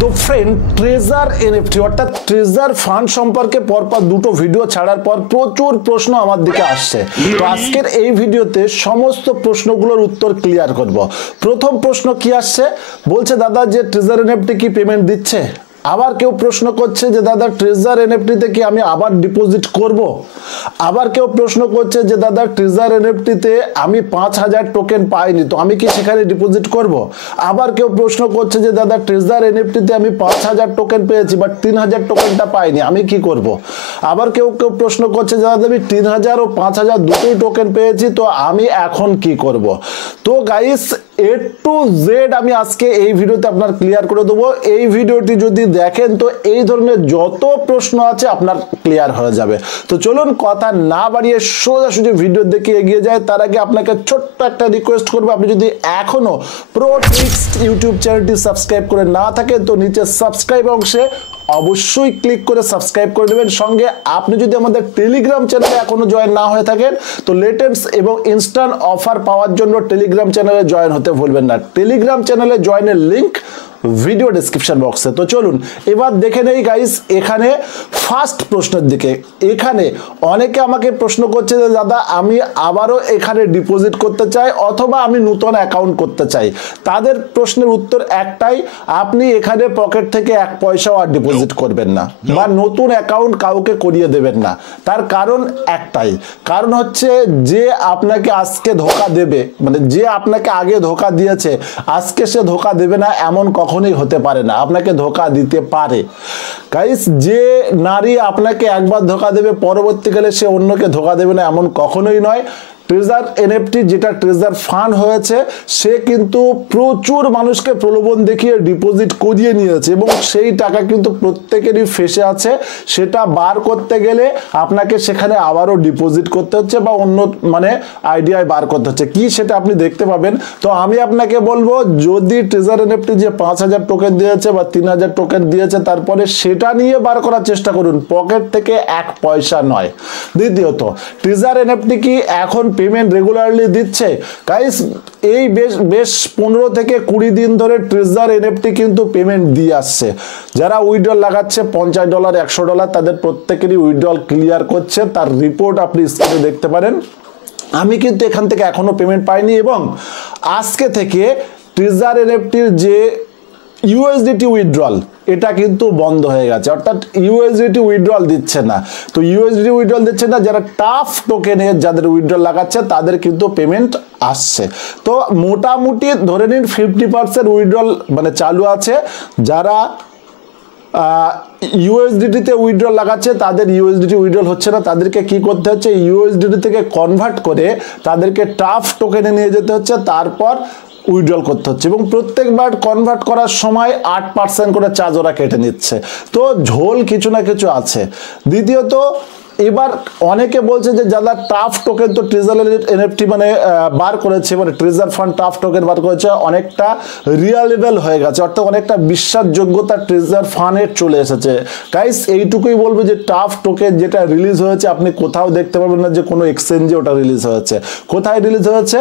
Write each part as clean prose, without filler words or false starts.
তো friend, treasure NFT অর্থাৎ treasure fund সম্পর্কে পরপর দুটো ভিডিও ছাড়ার পর প্রচুর প্রশ্ন আমার দিকে আসছে। তো আজকের এই ভিডিওতে সমস্ত প্রশ্নগুলোর উত্তর ক্লিয়ার করব। প্রথম প্রশ্ন কি আসছে, বলছে দাদা যে ট্রেজার এনএফটি কি পেমেন্ট দিচ্ছে। আবার কেউ প্রশ্ন করছে যে দাদা ট্রেজার এনএফটিতে কি আমি আবার ডিপোজিট করব। আবার কেউ প্রশ্ন করছে যে দাদা ট্রেজার এনএফটিতে আমি 5000 টোকেন পাইনি, তো আমি কি সেখানে ডিপোজিট করব। আবার কেউ প্রশ্ন করছে যে দাদা ট্রেজার এনএফটিতে আমি 5000 টোকেন পেয়েছি বাট 3000 টোকেনটা পাইনি, আমি কি করব। আবার কেউ কেউ প্রশ্ন করছে যে দাদা আমি 3000 ও 5000 দুটোই টোকেন পেয়েছি, তো আমি এখন কি করব। তো গাইস, A to Z আমি আজকে এই ভিডিওতে আপনার ক্লিয়ার করে দেবো। এই ভিডিওটি যদি দেখেন তো এই ধরনের যত প্রশ্ন আছে আপনার ক্লিয়ার হয়ে যাবে। তো চলুন কথা না বাড়িয়ে সোজাসুজি ভিডিও দেখে এগিয়ে যায়। তার আগে আপনাকে ছোট্ট একটা রিকোয়েস্ট করবো, আপনি যদি এখনো প্রো ট্রিক্স ইউটিউব চ্যানেলটি সাবস্ক্রাইব করে না থাকেন তো নিচে সাবস্ক্রাইব অংশে অবশ্যই ক্লিক করে সাবস্ক্রাইব করে দেবেন। সঙ্গে আপনি যদি আমাদের টেলিগ্রাম চ্যানেলে এখনো জয়েন না হয়ে থাকেন তো লেটেস্ট এবং ইনস্ট্যান্ট অফার পাওয়ার জন্য টেলিগ্রাম চ্যানেলে জয়েন হতে ভুলবেন না। টেলিগ্রাম চ্যানেলে জয়েনের লিংক ভিডিও ডেসক্রিপশন বক্সে। তো চলুন এবার দেখে নেই গাইস এখানে ফার্স্ট প্রশ্নের দিকে। এখানে অনেকে আমাকে প্রশ্ন করছে যে দাদা আমি আবারও এখানে ডিপোজিট করতে চাই অথবা আমি নতুন অ্যাকাউন্ট করতে চাই। তাদের প্রশ্নের উত্তর একটাই, আপনি এখানে পকেট থেকে 1 পয়সাও আর ডিপোজিট করবেন না বা নতুন অ্যাকাউন্ট কাউকে করিয়ে দেবেন না। তার কারণ একটাই, কারণ হচ্ছে যে আপনাকে আজকে ধোকা দেবে, মানে যে আপনাকে আগে ধোকা দিয়েছে আজকে সে ধোকা দেবে না এমন কখনোই হতে পারে না। আপনাকে ধোকা দিতে পারে গাইস, যে নারী আপনাকে একবার ধোকা দেবে পরবর্তীকালে সে অন্যকে ধোকা দেবে না এমন কখনোই নয়। ট্রেজার এনএফটি যেটা ট্রেজার ফান্ড হয়েছে সে কিন্তু প্রচুর মানুষকে প্রলোভন দেখিয়ে ডিপোজিট করিয়ে নিয়েছে এবং সেই টাকা কিন্তু প্রত্যেকেরই ফেসে আছে। সেটা বার করতে গেলে আপনাকে সেখানে আবারও ডিপোজিট করতে হচ্ছে বা অন্য মানে আইডিয়ায় বার করতে হচ্ছে কি সেটা আপনি দেখতে পাবেন। তো আমি আপনাকে বলবো, যদি ট্রেজার এনএফটি যে 5000 টোকেন দিয়েছে বা 3000 টোকেন দিয়েছে তারপরে সেটা নিয়ে বার করার চেষ্টা করুন, পকেট থেকে 1 পয়সা নয়। দ্বিতীয়ত, ট্রেজার এনএফটি কি এখন পেমেন্ট রেগুলারলি দিচ্ছে? গাইস, এই বেশ 15 থেকে 20 দিন ধরে ট্রেজার এনএফটি কিন্তু পেমেন্ট দিয়ে আসছে। যারা উইথড্রল লাগাচ্ছে $50 $100 তাদের প্রত্যেকেরই উইথড্রল ক্লিয়ার করছে, তার রিপোর্ট আপনি স্ক্রিনে দেখতে পারেন। আমি কিন্তু এখান থেকে এখনো পেমেন্ট পাইনি এবং আজকে থেকে ট্রেজার এনএফটির যে ইউএসডিটি উইথড্রল এটা কিন্তু বন্ধ হয়ে গেছে, অর্থাৎ ইউএসডিটি উইথড্রল দিচ্ছে না। তো ইউএসডিটি উইথড্রল দিচ্ছে না, যারা টাফ টোকেনে যাদের উইথড্রল লাগাচ্ছে তাদের কিন্তু পেমেন্ট আসছে। তো মোটামুটি ধরে নিন 50% উইথড্রল মানে চালু আছে। যারা ইউএসডিটিতে উইথড্রল লাগাচ্ছে তাদের ইউএসডিটি উইথড্রল হচ্ছে না, তাদেরকে কি করতে হচ্ছে, ইউএসডিটি থেকে কনভার্ট করে তাদেরকে টাফ টোকেনে নিয়ে যেতে হচ্ছে, তারপর উইথড্রল করতে হচ্ছে এবং প্রত্যেকবার কনভার্ট করার সময় 8% করে চার্জ ওরা কেটে নিচ্ছে। তো ঝোল কিছু না কিছু আছে। দ্বিতীয়ত, এবার অনেকে বলছে যে যারা টাফ টোকেন তো ট্রেজার এনএফটি মানে বার করেছে, মানে ট্রেজার ফান্ড টাফ টোকেন বার করেছে, অনেকটা রিয়েলেবল হয়ে গেছে, অর্থাৎ অনেকটা বিশ্বাসযোগ্যতা ট্রেজার ফান্ডের চলে এসেছে। গাইস, এইটুকুই বলবো যে টাফ টোকেন যেটা রিলিজ হয়েছে আপনি কোথাও দেখতে পাবেন না যে কোনো এক্সচেঞ্জে ওটা রিলিজ হয়েছে। কোথায় রিলিজ হয়েছে?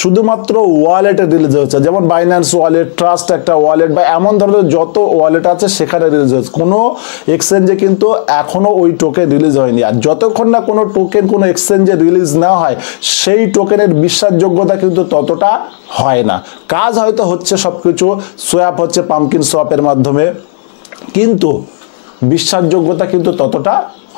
শুধুমাত্র ওয়ালেটে রিলিজ হয়েছে, যেমন বাইন্যান্স ওয়ালেট, ট্রাস্ট একটা ওয়ালেট বা এমন ধরনের যত ওয়ালেট আছে সেখানে রিলিজ হয়েছে। কোনো এক্সচেঞ্জে কিন্তু এখনো ওই টোকেন রিলিজ হয়নি। আর যতক্ষণ না কোনো টোকেন কোনো এক্সচেঞ্জে রিলিজ না হয় সেই টোকেনের বিশ্বাসযোগ্যতা কিন্তু ততটা হয় না। কাজ হয়তো হচ্ছে সবকিছু, সোয়াপ হচ্ছে পাম্পকিন সোয়াপের মাধ্যমে, কিন্তু বিশ্বাসযোগ্যতা কিন্তু ততটা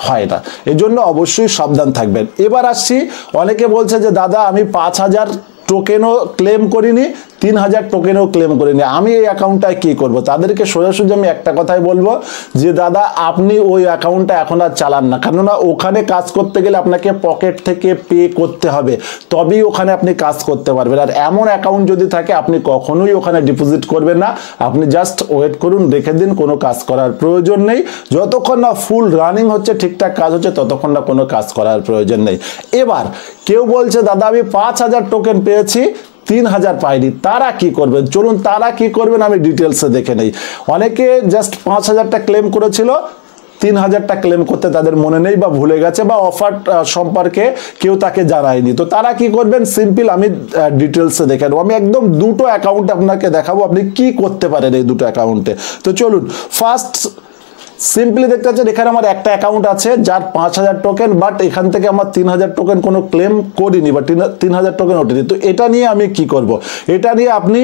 হয় না। এই জন্য অবশ্যই সাবধান থাকবেন। এবার আসছি, অনেকে বলছে যে দাদা আমি 5000 টোকেনও ক্লেম করিনি, 3000 টোকেনও ক্লেম করিনি, আমি এই অ্যাকাউন্টটায় কী করবো? তাদেরকে সোজাসুজি আমি একটা কথাই বলবো যে দাদা আপনি ওই অ্যাকাউন্টটা এখন আর চালান না, কেননা ওখানে কাজ করতে গেলে আপনাকে পকেট থেকে পে করতে হবে, তবেই ওখানে আপনি কাজ করতে পারবেন। আর এমন অ্যাকাউন্ট যদি থাকে আপনি কখনোই ওখানে ডিপোজিট করবেন না, আপনি জাস্ট ওয়েট করুন, রেখে দিন, কোনো কাজ করার প্রয়োজন নেই। যতক্ষণ না ফুল রানিং হচ্ছে, ঠিকঠাক কাজ হচ্ছে, ততক্ষণ না কোনো কাজ করার প্রয়োজন নেই। এবার কেউ বলছে দাদা আমি 5000 টোকেন পেয়েছি 3000 পাইনি, তারা কি করবেন? চলুন তারা কি করবেন আমি ডিটেলসে দেখে নেই। অনেকে জাস্ট 5000টা ক্লেম করেছিল, 3000টা ক্লেম করতে তাদের মনে নেই বা ভুলে গেছে বা অফার সম্পর্কে কেউ তাকে জানায়নি, তো তারা কি করবেন, সিম্পল আমি ডিটেলসে দেখে নেবো। আমি একদম দুটো অ্যাকাউন্ট আপনাকে দেখাবো আপনি কি করতে পারেন এই দুটো অ্যাকাউন্টে। তো চলুন, ফার্স্ট সিম্পলি দেখতে পাচ্ছেন এখানে আমার একটা অ্যাকাউন্ট আছে যার 5000 টোকেন, বাট এখান থেকে আমার 3000 টোকেন কোনো ক্লেম করিনি বা 3000 টোকেন ওঠেনি। তো এটা নিয়ে আমি কি করব, এটা নিয়ে আপনি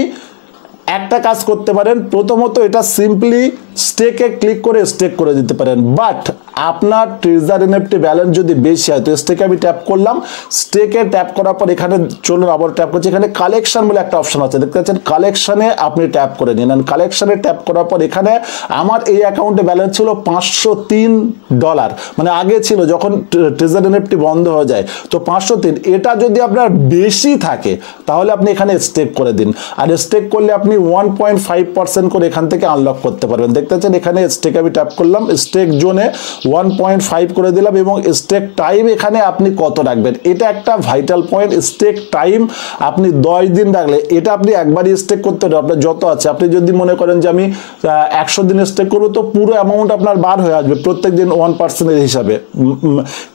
একটা কাজ করতে পারেন। প্রথমত এটা সিম্পলি স্টেকে ক্লিক করে স্টেক করে দিতে পারেন, বাট আপনার ট্রেজার এনএফটি ব্যালেন্স যদি বেশি হয় তো স্টেকে আমি ট্যাপ করলাম, স্টেকে ট্যাপ করার পর এখানে চলুন আবার ট্যাপ করছি, এখানে কালেকশন বলে একটা অপশন আছে দেখতে পাচ্ছেন, কালেকশনে আপনি ট্যাপ করে নিন। কালেকশনে ট্যাপ করার পর এখানে আমার এই অ্যাকাউন্টে ব্যালেন্স ছিল $503, মানে আগে ছিল যখন ট্রেজার এনএফটি বন্ধ হয়ে যায় তো 503। এটা যদি আপনার বেশি থাকে তাহলে আপনি এখানে স্টেক করে দিন, আর স্টেক করলে আপনি 1.5% করে এখান থেকে আনলক করতে পারবেন। দেখতে পাচ্ছেন এখানে স্টেক আমি ট্যাপ করলাম, স্টেক জোনে 1.5 করে দিলাম এবং স্টেক টাইম এখানে আপনি কত রাখবেন এটা একটা ভাইটাল পয়েন্ট। স্টেক টাইম আপনি 10 দিন রাখলে এটা আপনি একবারই স্টেক করতে হবে, আপনার যত আছে। আপনি যদি মনে করেন যে আমি 100 দিন স্টেক করবো তো পুরো অ্যামাউন্ট আপনার বার হয়ে আসবে প্রত্যেক দিন 1% হিসাবে,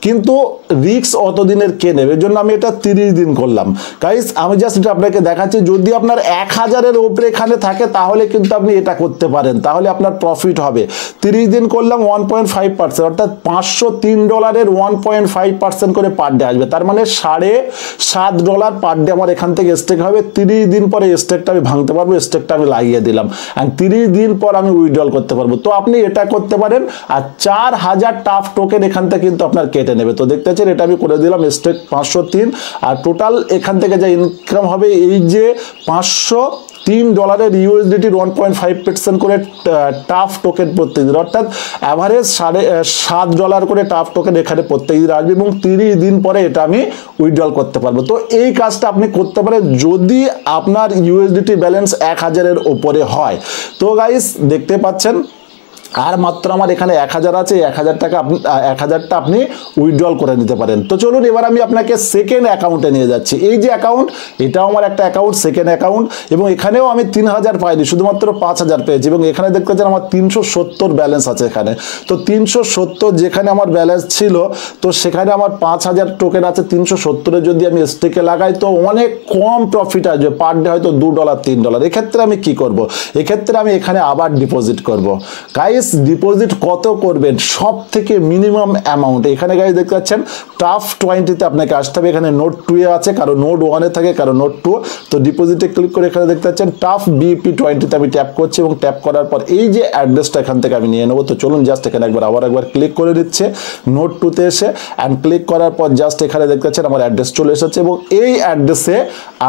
কিন্তু রিস্ক অত দিনের কে নেবে, এর জন্য আমি এটা 30 দিন করলাম। গাইস আমি জাস্ট এটা আপনাকে দেখাচ্ছি, যদি আপনার 1000-এর উপরে এখানে থাকে তাহলে কিন্তু আপনি এটা করতে পারেন, তাহলে আপনার প্রফিট হবে। 30 দিন করলাম 1.5%, অর্থাৎ $503 1.5% করে পার ডে আসবে, তার মানে $7.5 পার ডে আমার এখান থেকে স্টেক হবে। 30 দিন পরে স্টেকটা আমি ভাঙতে পারবো, স্টেকটা আমি লাগিয়ে দিলাম, এন্ড 30 দিন পর আমি উইথড্রল করতে পারবো। তো আপনি এটা করতে পারেন, আর 4000 টাফ টোকেন এখান থেকে কিন্তু আপনার কেটে নেবে। তো দেখতে পাচ্ছেন এটা আমি করে দিলাম, স্টেক 503, আর টোটাল এখান থেকে যা ইনকাম হবে এই যে $503 ইউএসডিটির 1.5% করে টাফ টোকেন প্রত্যেকদিন, অর্থাৎ অ্যাভারেজ $7.5 করে টাফ টোকেন এখানে প্রত্যেকদিন আসবে এবং 30 দিন পরে এটা আমি উইথড্রল করতে পারবো। তো এই কাজটা আপনি করতে পারেন যদি আপনার ইউএসডিটি ব্যালেন্স 1000-এর ওপরে হয়। তো গাইস দেখতে পাচ্ছেন আর মাত্র আমার এখানে 1000 আছে, 1000 টাকা আপনি 1000টা আপনি উইথড্রল করে নিতে পারেন। তো চলুন এবার আমি আপনাকে সেকেন্ড অ্যাকাউন্টে নিয়ে যাচ্ছি। এই যে অ্যাকাউন্ট, এটাও আমার একটা অ্যাকাউন্ট, সেকেন্ড অ্যাকাউন্ট, এবং এখানেও আমি 3000 পাইনি, শুধুমাত্র 5000 পেয়েছি, এবং এখানে দেখতে পাচ্ছেন আমার 370 ব্যালেন্স আছে এখানে। তো 370 যেখানে আমার ব্যালেন্স ছিল তো সেখানে আমার 5000 টোকেন আছে, 370-এ যদি আমি স্টেকে লাগাই তো অনেক কম প্রফিট আসবে, পার ডে হয়তো $2 $3। এক্ষেত্রে আমি কি করব, এক্ষেত্রে আমি এখানে আবার ডিপোজিট করব। গাইস ডিপোজিট কত করবেন, সব থেকে মিনিমাম অ্যামাউন্ট এখানে গাইস দেখতে পাচ্ছেন টাফ 20-তে আপনাকে আসতে হবে। এখানে নোট 2 এ আছে, কারো নোট 1-এ থাকে, কারো নোট 2। তো ডিপোজিটে ক্লিক করে এখানে দেখতে পাচ্ছেন টাফ বিপি 20-তে আমি ট্যাপ করছি, এবং ট্যাপ করার পর এই যে অ্যাড্রেসটা এখান থেকে আমি নিয়ে নেবো। তো চলুন জাস্ট এখানে একবার ক্লিক করে দিচ্ছে নোট 2-তে এসে, অ্যান্ড ক্লিক করার পর জাস্ট এখানে দেখতে পাচ্ছেন আমার অ্যাড্রেস চলে এসেছে, এবং এই অ্যাড্রেসে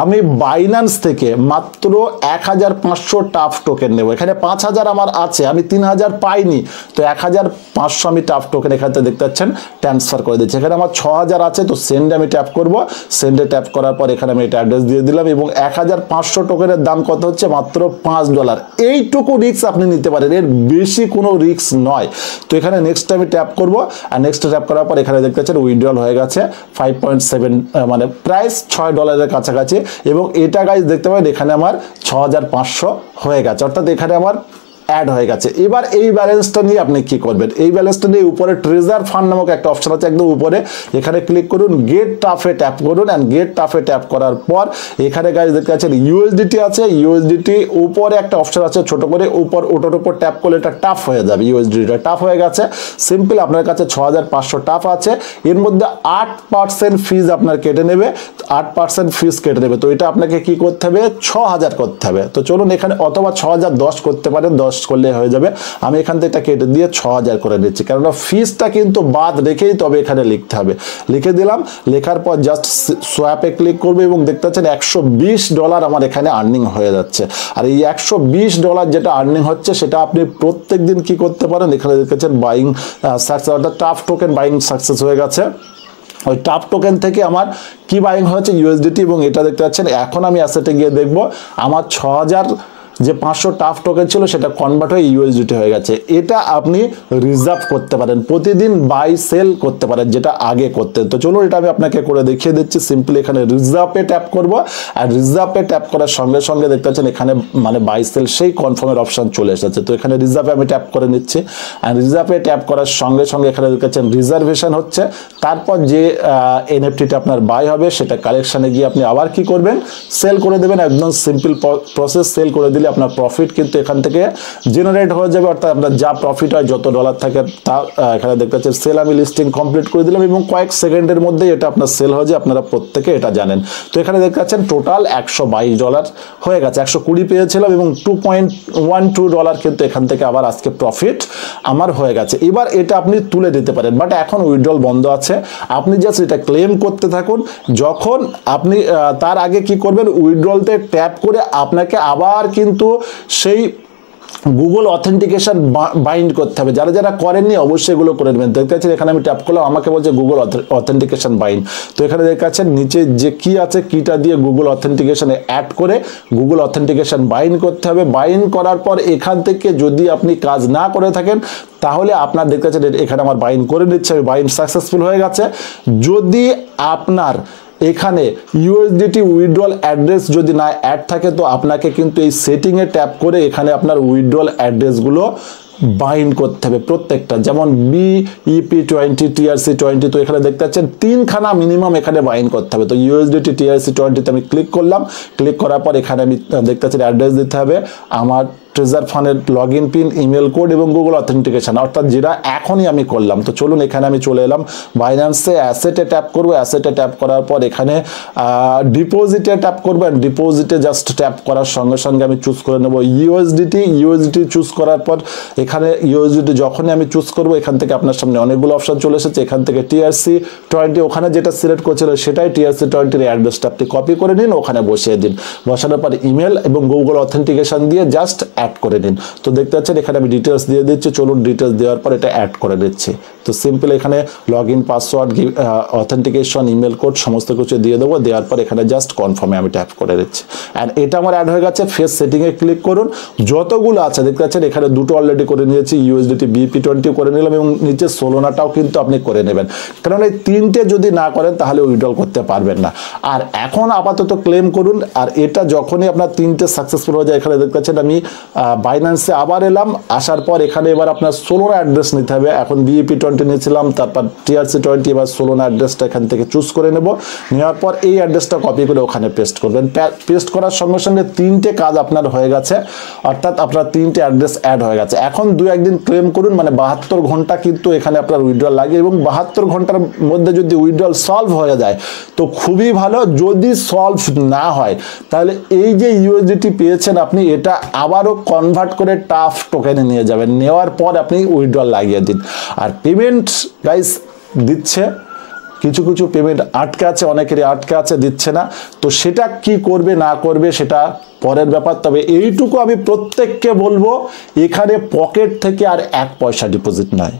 আমি বাইন্যান্স থেকে মাত্র 1500 টাফ টোকেন নেব। এখানে 5000 আমার আছে, আমি 3000 পাইনি, তো 1500 আমি টাফ টোকেন এখানে দেখতে পাচ্ছেন ট্রান্সফার করে দিচ্ছি। এখানে আমার 6000 আছে, তো সেন্ডে আমি ট্যাপ করব, সেন্ডে ট্যাপ করার পর এখানে আমি এটা অ্যাড্রেস দিয়ে দিলাম, এবং 1500 টোকেনের দাম কত হচ্ছে, মাত্র $5। এইটুকু রিস্ক আপনি নিতে পারেন, এর বেশি কোনো রিস্ক নয়। তো এখানে নেক্সট আমি ট্যাপ করব, আর নেক্সট ট্যাপ করার পর এখানে দেখতে পাচ্ছেন উইথড্রল হয়ে গেছে 5.7, মানে প্রাইস $6 কাছাকাছি, এবং এটা গাইস দেখতে পাবেন এখানে আমার 6500 হয়ে গেছে, অর্থাৎ এখানে আমার অ্যাড হয়ে গেছে। এবার এই ব্যালেন্সটা নিয়ে আপনি কি করবেন, এই ব্যালেন্সটা নিয়ে উপরে ট্রেজার ফান্ড নামক একটা অপশন আছে একদম উপরে, এখানে ক্লিক করুন, গেট টাফে ট্যাপ করুন, এন্ড গেট টাফে ট্যাপ করার পর এখানে গাইস দেখতে পাচ্ছেন ইউএসডিটি আছে, ইউএসডিটি উপরে একটা অপশন আছে ছোট করে, ওটার উপর ট্যাপ করলে এটা টাফ হয়ে যাবে, ইউএসডিটা টাফ হয়ে গেছে। সিম্পল আপনার কাছে 6500 টাফ আছে, এর মধ্যে 8% ফিজ আপনার কেটে নেবে, 8% ফিজ কেটে নেবে। তো এটা আপনাকে কি করতে হবে, 6000 করতে হবে। তো চলুন এখানে, অথবা 6010 করতে পারেন, 10 করলে হয়ে যাবে। আমি এখান থেকে এটা কেটে দিয়ে 6000 করে নিচ্ছি, কেননা ফিজটা কিন্তু বাদ রেখেই তবে এখানে লিখতে হবে। লিখে দিলাম, লেখার পর জাস্ট সোয়াপে ক্লিক করবে, এবং দেখতে পাচ্ছেন $120 আমার এখানে আর্নিং হয়ে যাচ্ছে। আর এই $120 যেটা আর্নিং হচ্ছে সেটা আপনি প্রত্যেক দিন কি করতে পারেন, এখানে দেখেছেন বাইং সাকসেস, অর্থাৎ টাফ টোকেন বাইং সাকসেস হয়ে গেছে। ওই টাফ টোকেন থেকে আমার কি বাইং হয়েছে, ইউএসডিটি, এবং এটা দেখতে পাচ্ছেন এখন আমি অ্যাসেটে গিয়ে দেখবো আমার 6000 যে 500 টাফ টোকেন ছিল সেটা কনভার্ট হয়ে ইউএসডিটি হয়ে গেছে। এটা আপনি রিজার্ভ করতে পারেন, প্রতিদিন বাই সেল করতে পারেন, যেটা আগে করতেন। তো চলুন এটা আমি আপনাকে করে দেখিয়ে দিচ্ছি। সিম্পলি এখানে রিজার্ভে ট্যাপ করব, আর রিজার্ভে ট্যাপ করার সঙ্গে সঙ্গে দেখতে পাচ্ছেন এখানে মানে বাই সেল সেই কনফার্মের অপশন চলে এসেছে। তো এখানে রিজার্ভে আমি ট্যাপ করে নিচ্ছি, আর রিজার্ভে ট্যাপ করার সঙ্গে সঙ্গে এখানে দেখতে পাচ্ছেন রিজার্ভেশন হচ্ছে। তারপর যে এনএফটিটা আপনার বাই হবে সেটা কালেকশানে গিয়ে আপনি আবার কি করবেন, সেল করে দেবেন। একদম সিম্পল প্রসেস। সেল করে দিলে আপনার প্রফিট কিন্তু এখান থেকে জেনারেট হয়ে যাবে, অর্থাৎ আপনার যা প্রফিট হয় যত ডলার থাকে তা এখানে দেখতে পাচ্ছেন সেল আমি লিস্টিং কমপ্লিট করে দিলাম এবং কয়েক সেকেন্ডের মধ্যেই এটা আপনার সেল হয়ে যায়, আপনারা প্রত্যেকে এটা জানেন। তো এখানে দেখতে পাচ্ছেন টোটাল $122 হয়ে গেছে, 120 পেয়েছিলাম এবং $2.12 কিন্তু এখান থেকে আবার আজকে প্রফিট আমার হয়ে গেছে। এবার এটা আপনি তুলে দিতে পারেন, বাট এখন উইথড্রল বন্ধ আছে। আপনি জাস্ট এটা ক্লেম করতে থাকুন। যখন আপনি তার আগে কি করবেন, উইথড্রলতে ট্যাপ করে আপনাকে আবার কিন্তু সেই গুগল অথেন্টিকেশন বাইন্ড করতে হবে। যারা যারা করেননি অবশ্যই এগুলো করে নেবেন। দেখতে পাচ্ছেন এখানে আমি ট্যাপ করলাম, আমাকে বলছে গুগল অথেন্টিকেশন বাইন্ড। তো এখানে দেখতে পাচ্ছেন নিচে যে কি আছে, কিটা দিয়ে গুগল অথেন্টিকেশনে অ্যাড করে গুগল অথেন্টিকেশন বাইন্ড করতে হবে। বাইন্ড করার পর এখান থেকে যদি আপনি কাজ না করে থাকেন তাহলে আপনার দেখতে পাচ্ছেন এখানে আমার বাইন্ড করে নিচ্ছে, আমি বাইন্ড সাকসেসফুল হয়ে গেছে। যদি আপনার এখানে ইউএসডিটি উইথড্রল অ্যাড্রেস যদি না অ্যাড থাকে তো আপনাকে কিন্তু এই সেটিংয়ে ট্যাপ করে এখানে আপনার উইথড্রল অ্যাড্রেসগুলো বাইন্ড করতে হবে প্রত্যেকটা, যেমন BEP20 TRC20। তো এখানে দেখতে পাচ্ছেন 3খানা মিনিমাম এখানে বাইন্ড করতে হবে। তো ইউএসডিটি TRC20 আমি ক্লিক করলাম, ক্লিক করার পর এখানে আমি দেখতে পাচ্ছি অ্যাড্রেস দিতে হবে, আমার ট্রেজার ফান্ডের লগইন পিন, ইমেল কোড এবং গুগল অথেন্টিকেশন, অর্থাৎ যেটা এখনই আমি করলাম। তো চলুন এখানে আমি চলে এলাম বাইন্যান্সে, অ্যাসেটে ট্যাপ করবো। অ্যাসেটে ট্যাপ করার পর এখানে ডিপোজিটে ট্যাপ করবো, আর ডিপোজিটে জাস্ট ট্যাপ করার সঙ্গে সঙ্গে আমি চুজ করে নেবো ইউএসডিটি চুজ করার পর এখানে ইউএসডিটি যখনই আমি চুজ করবো এখান থেকে আপনার সামনে অনেকগুলো অপশন চলে এসেছে। এখান থেকে TRC20 ওখানে যেটা সিলেক্ট করছিল সেটাই TRC20 এর অ্যাড্রেসটা আপনি কপি করে নিন, ওখানে বসিয়ে দিন। বসানোর পর ইমেল এবং গুগল অথেন্টিকেশন দিয়ে জাস্ট অ্যাড করে নিন। তো দেখতে পাচ্ছেন এখানে আমি ডিটেলস দিয়ে দিচ্ছি। চলুন ডিটেলস দেওয়ার পর এটা অ্যাড করে দিচ্ছি। তো সিম্পল এখানে login, password, authentication, email code সমস্ত কিছু দিয়ে দেবো। দেওয়ার পর এখানে জাস্ট কনফার্মে আমি ট্যাপ করে দিচ্ছি, অ্যান্ড এটা আমার অ্যাড হয়ে গেছে। ফেস সেটিংয়ে ক্লিক করুন, যতগুলো আছে দেখতে পাচ্ছেন এখানে দুটো অলরেডি করে নিয়েছি, ইউএসডিটি BEP20 করে নিলাম এবং নিচে সোলোনাটাও কিন্তু আপনি করে নেবেন, কারণ এই তিনটে যদি না করেন তাহলে উইথড্রল করতে পারবেন না। আর এখন আপাতত ক্লেম করুন, আর এটা যখনই আপনার তিনটে সাকসেসফুল হয়ে যায় এখানে দেখতে পাচ্ছেন আমি বাইন্যান্সে আবার এলাম। আসার পর এখানে এবার আপনার সোলোনা অ্যাড্রেস নিতে হবে। এখন BEP20 নিয়েছিলাম, তারপর TRC20, এবার সোলোনা অ্যাড্রেসটা এখান থেকে চুজ করে নেব। নেওয়ার পর এই অ্যাড্রেসটা কপি করে ওখানে পেস্ট করবেন। পেস্ট করার সঙ্গে সঙ্গে তিনটে কাজ আপনার হয়ে গেছে, অর্থাৎ আপনার তিনটে অ্যাড্রেস অ্যাড হয়ে গেছে। এখন 2-1 দিন ক্লেম করুন, মানে 72 ঘন্টা কিন্তু এখানে আপনার উইথড্রল লাগে, এবং 72 ঘন্টার মধ্যে যদি উইথড্রল সলভ হয়ে যায় তো খুবই ভালো। যদি সলভ না হয় তাহলে এই যে ইউএসডিটি পেয়েছেন আপনি এটা আবারও কনভার্ট করে টাফ টোকেনে নিয়ে যাবেন। নেওয়ার পর আপনি উইথড্রল লাগিয়ে দিন। আর পেমেন্ট গাইস দিচ্ছে, কিছু কিছু পেমেন্ট আটকে আছে, অনেকেরই আটকে আছে, দিচ্ছে না। তো সেটা কি করবে না করবে সেটা পরের ব্যাপার। তবে এইটুকু আমি প্রত্যেককে বলবো, এখানে পকেট থেকে আর 1 পয়সা ডিপোজিট নয়।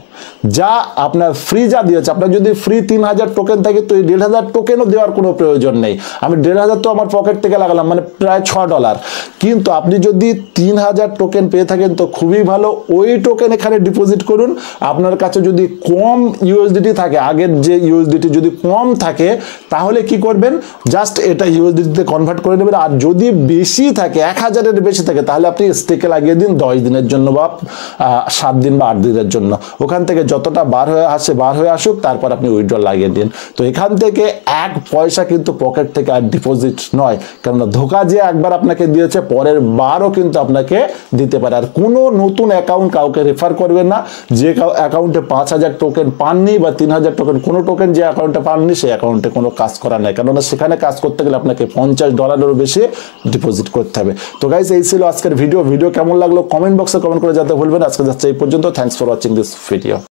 যা আপনার ফ্রি যা দিয়েছে, আপনার যদি ফ্রি 3000 টোকেন থাকে তো এই 1500 টোকেনও দেওয়ার কোনো প্রয়োজন নেই। আমি 1500 তো আমার পকেট থেকে লাগালাম, মানে প্রায় $6। কিন্তু আপনি যদি 3000 টোকেন পেয়ে থাকেন তো খুবই ভালো, ওই টোকেন এখানে ডিপোজিট করুন। আপনার কাছে যদি কম ইউএসডিটি থাকে, আগের যে ইউএসডিটি যদি কম থাকে তাহলে কি করবেন, জাস্ট এটা ইউএসডিটিতে কনভার্ট করে নেবেন। আর যদি বেশি থাকে, 1000-এর বেশি থাকে, তাহলে আপনি স্টেকে লাগিয়ে দিন 10 দিনের জন্য বা 7 দিন বা 8 দিনের জন্য। ওখান থেকে যতটা বার হয়ে আসুক, তারপর আপনি উইথড্রল লাগিয়ে দিন। তো এখান থেকে 1 পয়সা কিন্তু পকেট থেকে আর ডিপোজিট নয়, কারণ ধোকা যে একবার আপনাকে দিয়েছে পরের বারও কিন্তু আপনাকে দিতে পারে। আর কোনো নতুন অ্যাকাউন্ট কাউকে রেফার করবেন না। যে অ্যাকাউন্টে 5000 টোকেন পাননি বা 3000 টোকেন, কোনো টোকেন যে অ্যাকাউন্টে পাননি সেই অ্যাকাউন্টে কোনো কাজ করা নাই, কেননা সেখানে কাজ করতে গেলে আপনাকে $50-এরও বেশি ডিপোজিট করতে হবে। তো গাইস এই ছিল আজকের ভিডিও কেমন লাগলো কমেন্ট বক্সে কমেন্ট করে জানাতে ভুলবেন। আজকে যাচ্ছে এই পর্যন্ত। Thanks for watching this video.